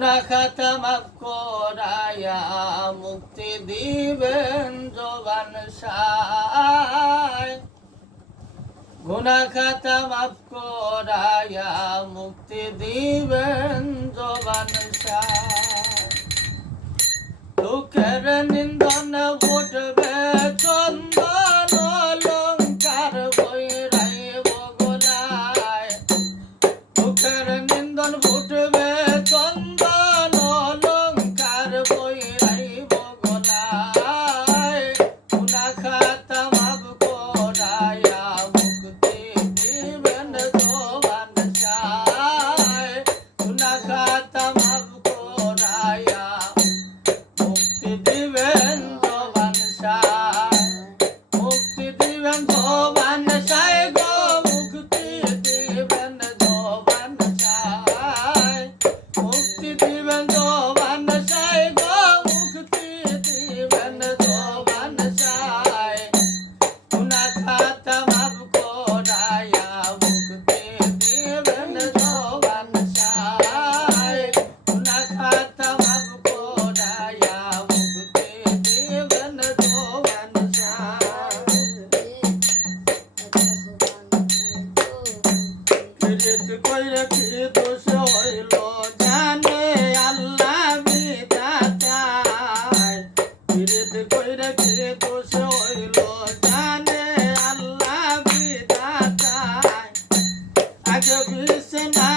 গুনাহ খাতা মাফ করায়া মুক্তি দিবেন জবান সায়। গুনাহ খাতা মাফ করায়া মুক্তি দিবেন জবান সায়। দুঃখের নিন্দন ফুটবে চন্দন অলঙ্কার বৈরাইব গলায়। দুঃখের নিন্দন ফুটবে চন্দন অলঙ্কার বৈরাইব গলায়। গুনাহ খাতা মাফ করায়া মুক্তি দিবেন জবান সায়। গুনাহ খাতা মাফ করায়া মুক্তি দিবেন জবান সায়। মুক্তি দিবেন জবান সায় গো, মুক্তি দিবেন জবান সায়। মুক্তি দিবেন জবান সায় গো, মুক্তি দিবেন জবান সায়। গুনাহ খাতা মাফ করায়া মুক্তি দিবেন জবান সায়। গুনাহ খাতা মাফ করায়া মুক্তি দিবেন জবান সায়। পিরিত কইরা কি দোষ হইল জানে আল্লাহ বিধাতায়। পিরিত কইরা কি দোষ হইল জানে আল্লাহ বিধাতায়। আগে বিছনা